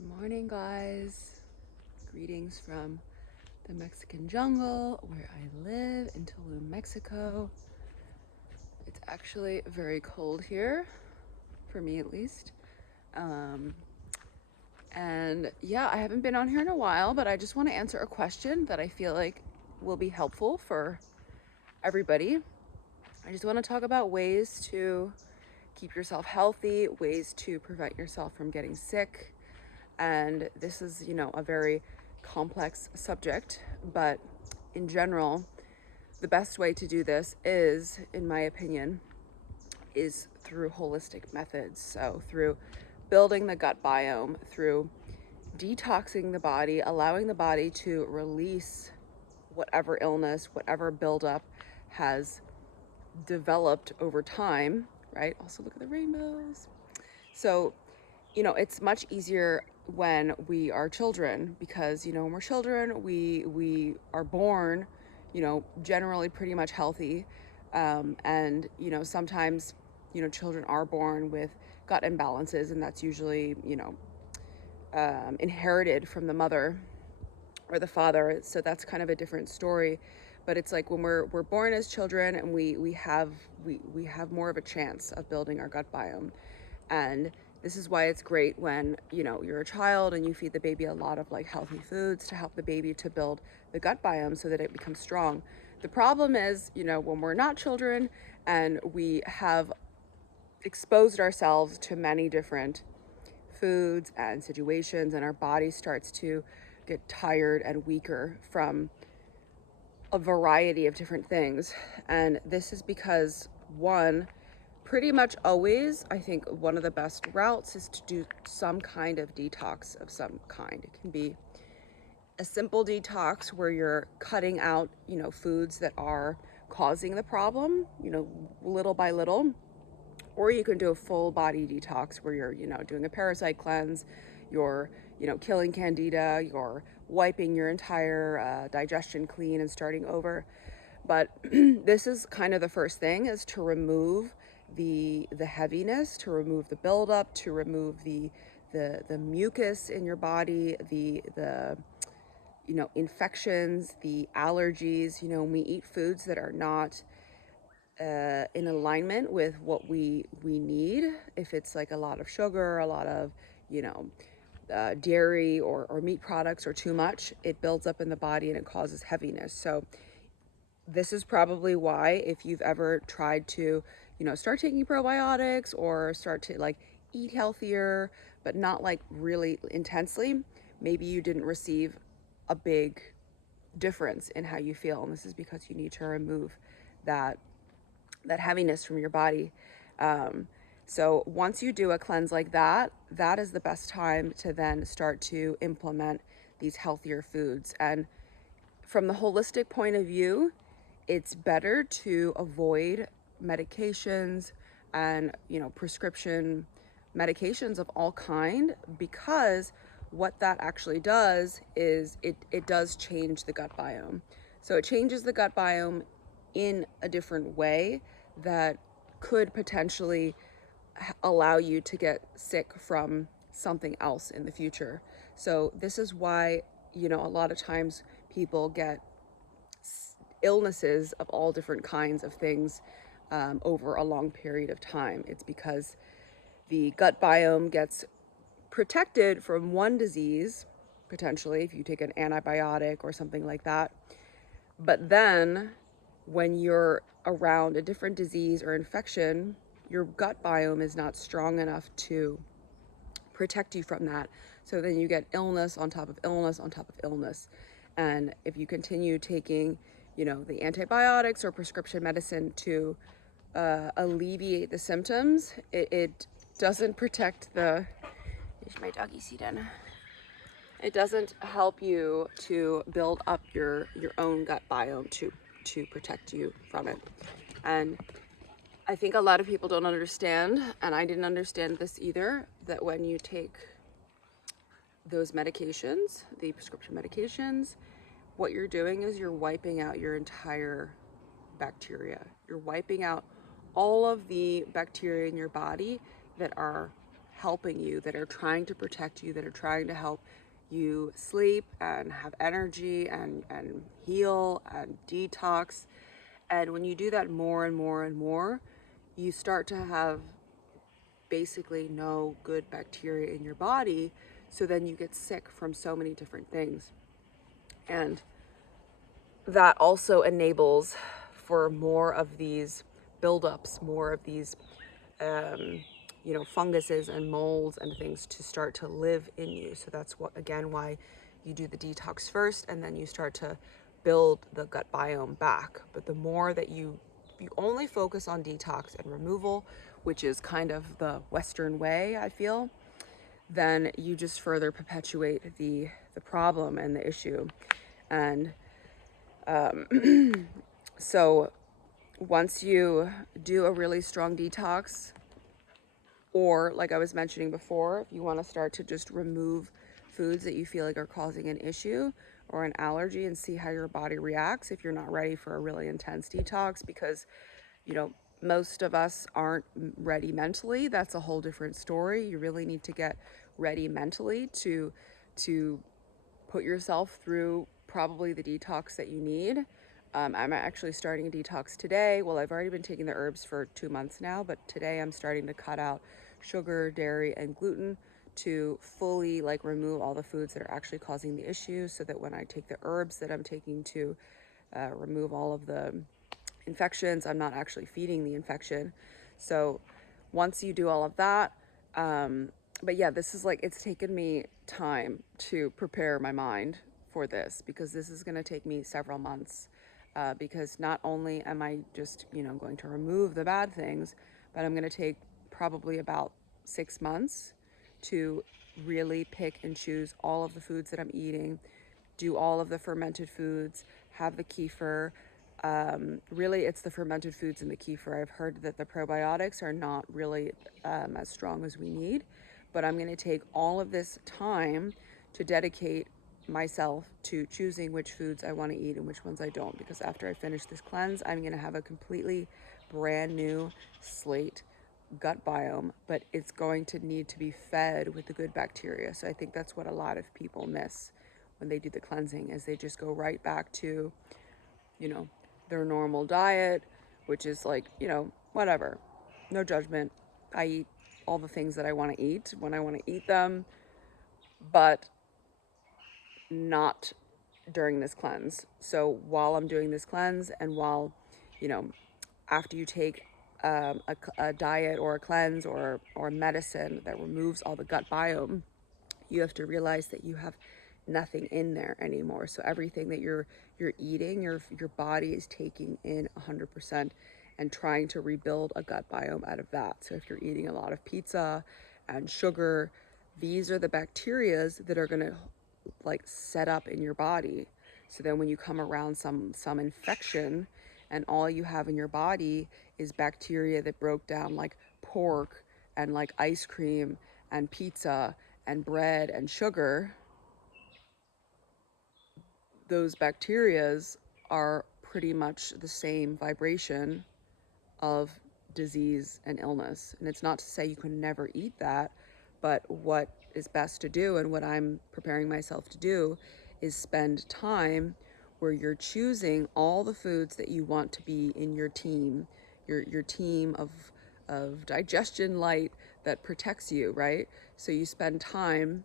Good morning, guys. Greetings from the Mexican jungle where I live in Tulum, Mexico. It's actually very cold here, for me at least. And yeah, I haven't been on here in a while, but I just want to answer a question that I feel like will be helpful for everybody. I just want to talk about ways to keep yourself healthy, ways to prevent yourself from getting sick. And this is, a very complex subject, but in general, the best way to do this is, in my opinion, is through holistic methods. So through building the gut biome, through detoxing the body, allowing the body to release whatever illness, whatever buildup has developed over time, right? Also look at the rainbows. So, it's much easier when we are children because, when we're children, we are born, generally pretty much healthy. And, sometimes, children are born with gut imbalances, and that's usually, inherited from the mother or the father. So that's kind of a different story. But it's like when we're born as children, and we have more of a chance of building our gut biome. And this is why it's great when, you're a child and you feed the baby a lot of like healthy foods to help the baby to build the gut biome so that it becomes strong. The problem is, when we're not children and we have exposed ourselves to many different foods and situations, and our body starts to get tired and weaker from a variety of different things. And this is because, one, pretty much always, I think one of the best routes is to do some kind of detox of some kind. It can be a simple detox where you're cutting out, foods that are causing the problem, little by little. Or you can do a full body detox where you're, doing a parasite cleanse, you're, killing candida, you're wiping your entire digestion clean and starting over. But this is kind of the first thing, is to remove the heaviness, to remove the buildup, to remove the mucus in your body, the infections, the allergies. We eat foods that are not in alignment with what we need. If it's like a lot of sugar, a lot of, dairy or meat products, or too much, it builds up in the body and it causes heaviness. So this is probably why, if you've ever tried to, start taking probiotics or start to like eat healthier, but not like really intensely, maybe you didn't receive a big difference in how you feel. And this is because you need to remove that heaviness from your body. So once you do a cleanse like that, that is the best time to then start to implement these healthier foods. And from the holistic point of view, it's better to avoid medications and, prescription medications of all kind, because what that actually does is it does change the gut biome. So it changes the gut biome in a different way that could potentially allow you to get sick from something else in the future. So this is why, a lot of times people get illnesses of all different kinds of things over a long period of time. It's because the gut biome gets protected from one disease, potentially if you take an antibiotic or something like that. But then when you're around a different disease or infection, your gut biome is not strong enough to protect you from that. So then you get illness on top of illness on top of illness. And if you continue taking, the antibiotics or prescription medicine to alleviate the symptoms, it doesn't protect the... There's my doggy seat in. It doesn't help you to build up your own gut biome to protect you from it. And I think a lot of people don't understand, and I didn't understand this either, that when you take those medications, the prescription medications, what you're doing is you're wiping out your entire bacteria. You're wiping out all of the bacteria in your body that are helping you, that are trying to protect you, that are trying to help you sleep and have energy and heal and detox. And when you do that more and more and more, you start to have basically no good bacteria in your body. So then you get sick from so many different things. And that also enables for more of these buildups, more of these, funguses and molds and things to start to live in you. So that's what, again, why you do the detox first, and then you start to build the gut biome back. But the more that you only focus on detox and removal, which is kind of the Western way, I feel, then you just further perpetuate the problem and the issue. And so once you do a really strong detox, or like I was mentioning before, if you want to start to just remove foods that you feel like are causing an issue or an allergy and see how your body reacts if you're not ready for a really intense detox, because most of us aren't ready mentally. That's a whole different story. You really need to get ready mentally to put yourself through probably the detox that you need. I'm actually starting a detox today. Well, I've already been taking the herbs for 2 months now, but today I'm starting to cut out sugar, dairy, and gluten to fully remove all the foods that are actually causing the issues, so that when I take the herbs that I'm taking to remove all of the infections, I'm not actually feeding the infection. So once you do all of that, but yeah, this is it's taken me time to prepare my mind for this, because this is going to take me several months, because not only am I just going to remove the bad things, but I'm going to take probably about 6 months to really pick and choose all of the foods that I'm eating, do all of the fermented foods, have the kefir. Really, it's the fermented foods and the kefir. I've heard that the probiotics are not really as strong as we need, but I'm going to take all of this time to dedicate myself to choosing which foods I want to eat and which ones I don't, because after I finish this cleanse, I'm going to have a completely brand new slate gut biome, but it's going to need to be fed with the good bacteria. So I think that's what a lot of people miss when they do the cleansing, is they just go right back to their normal diet, which is whatever, no judgment. I eat all the things that I want to eat when I want to eat them, but not during this cleanse. So while I'm doing this cleanse, and while, after you take a diet or a cleanse or medicine that removes all the gut biome, you have to realize that you have nothing in there anymore. So everything that you're eating, your body is taking in 100% and trying to rebuild a gut biome out of that. So if you're eating a lot of pizza and sugar, these are the bacterias that are going to set up in your body. So then when you come around some infection, and all you have in your body is bacteria that broke down pork and ice cream and pizza and bread and sugar, those bacterias are pretty much the same vibration of disease and illness. And it's not to say you can never eat that, but what is best to do, and what I'm preparing myself to do, is spend time where you're choosing all the foods that you want to be in your team, your team of digestion light that protects you, right? So you spend time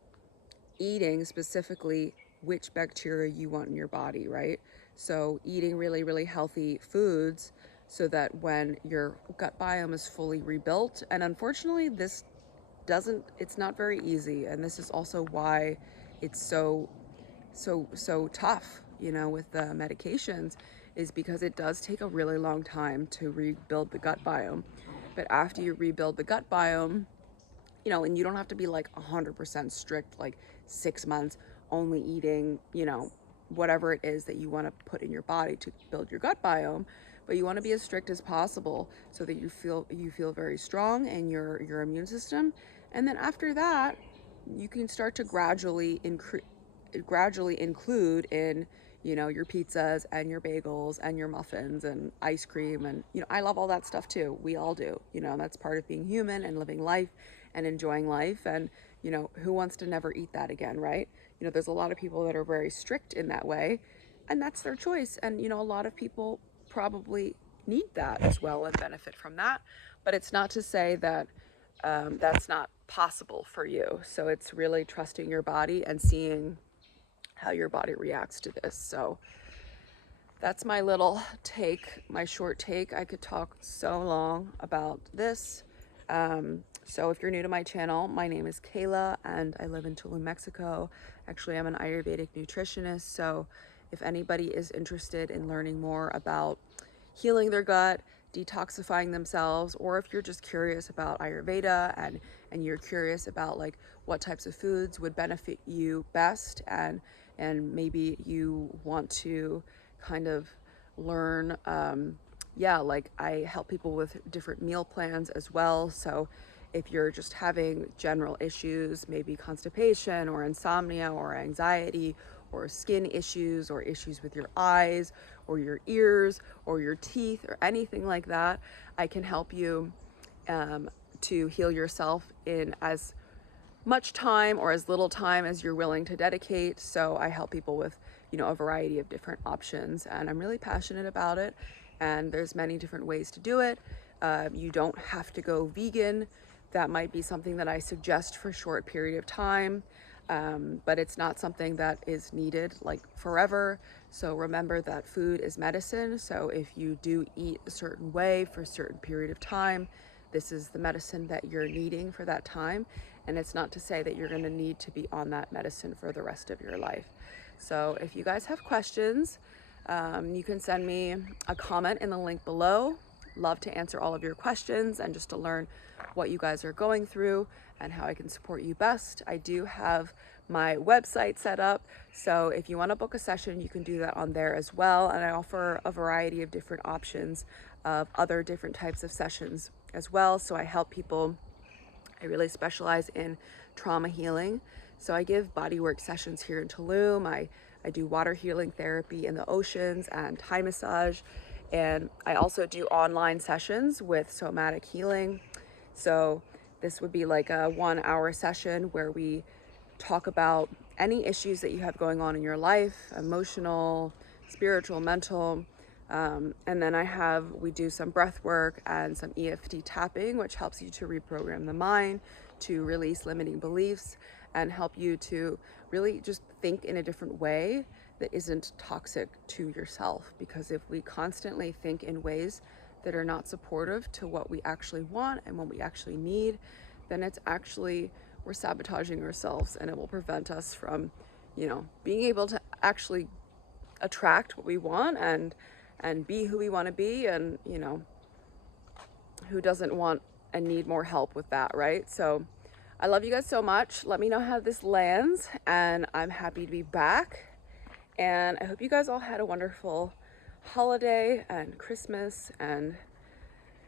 eating specifically which bacteria you want in your body, right? So eating really, really healthy foods, so that when your gut biome is fully rebuilt, and unfortunately it's not very easy, and this is also why it's so tough, with the medications, is because it does take a really long time to rebuild the gut biome. But after you rebuild the gut biome, and you don't have to be 100% strict, 6 months only eating, whatever it is that you want to put in your body to build your gut biome, but you want to be as strict as possible, so that you feel very strong in your immune system. And then after that, you can start to gradually include in your pizzas and your bagels and your muffins and ice cream. And I love all that stuff too. We all do. That's part of being human and living life and enjoying life. And, you know, who wants to never eat that again, right? You know, there's a lot of people that are very strict in that way, and that's their choice. And, you know, a lot of people probably need that as well and benefit from that. But it's not to say that that's not possible for you. So it's really trusting your body and seeing how your body reacts to this. So that's my little take, my short take. I could talk so long about this. So if you're new to my channel, my name is Kayla and I live in Tulum, Mexico. Actually, I'm an Ayurvedic nutritionist. So if anybody is interested in learning more about healing their gut, detoxifying themselves, or if you're just curious about Ayurveda and you're curious about like what types of foods would benefit you best, and maybe you want to kind of learn, like I help people with different meal plans as well. So if you're just having general issues, maybe constipation or insomnia or anxiety or skin issues or issues with your eyes or your ears or your teeth or anything like that, I can help you to heal yourself in as much time or as little time as you're willing to dedicate. So I help people with, you know, a variety of different options, and I'm really passionate about it. And there's many different ways to do it. You don't have to go vegan. That might be something that I suggest for a short period of time, but it's not something that is needed like forever. So remember that food is medicine. So if you do eat a certain way for a certain period of time, this is the medicine that you're needing for that time. And it's not to say that you're going to need to be on that medicine for the rest of your life. So if you guys have questions, you can send me a comment in the link below. Love to answer all of your questions and just to learn what you guys are going through and how I can support you best. I do have my website set up, so if you want to book a session, you can do that on there as well. And I offer a variety of different options of other different types of sessions as well. So I help people. I really specialize in trauma healing. So I give bodywork sessions here in Tulum. I do water healing therapy in the oceans and Thai massage. And I also do online sessions with somatic healing. So this would be like a 1 hour session where we talk about any issues that you have going on in your life, emotional, spiritual, mental. And then we do some breath work and some EFT tapping, which helps you to reprogram the mind, to release limiting beliefs, and help you to really just think in a different way that isn't toxic to yourself. Because if we constantly think in ways that are not supportive to what we actually want and what we actually need, then it's actually, we're sabotaging ourselves, and it will prevent us from, you know, being able to actually attract what we want and be who we want to be. And, you know, who doesn't want and need more help with that, right? So I love you guys so much. Let me know how this lands, and I'm happy to be back. And I hope you guys all had a wonderful holiday and Christmas, and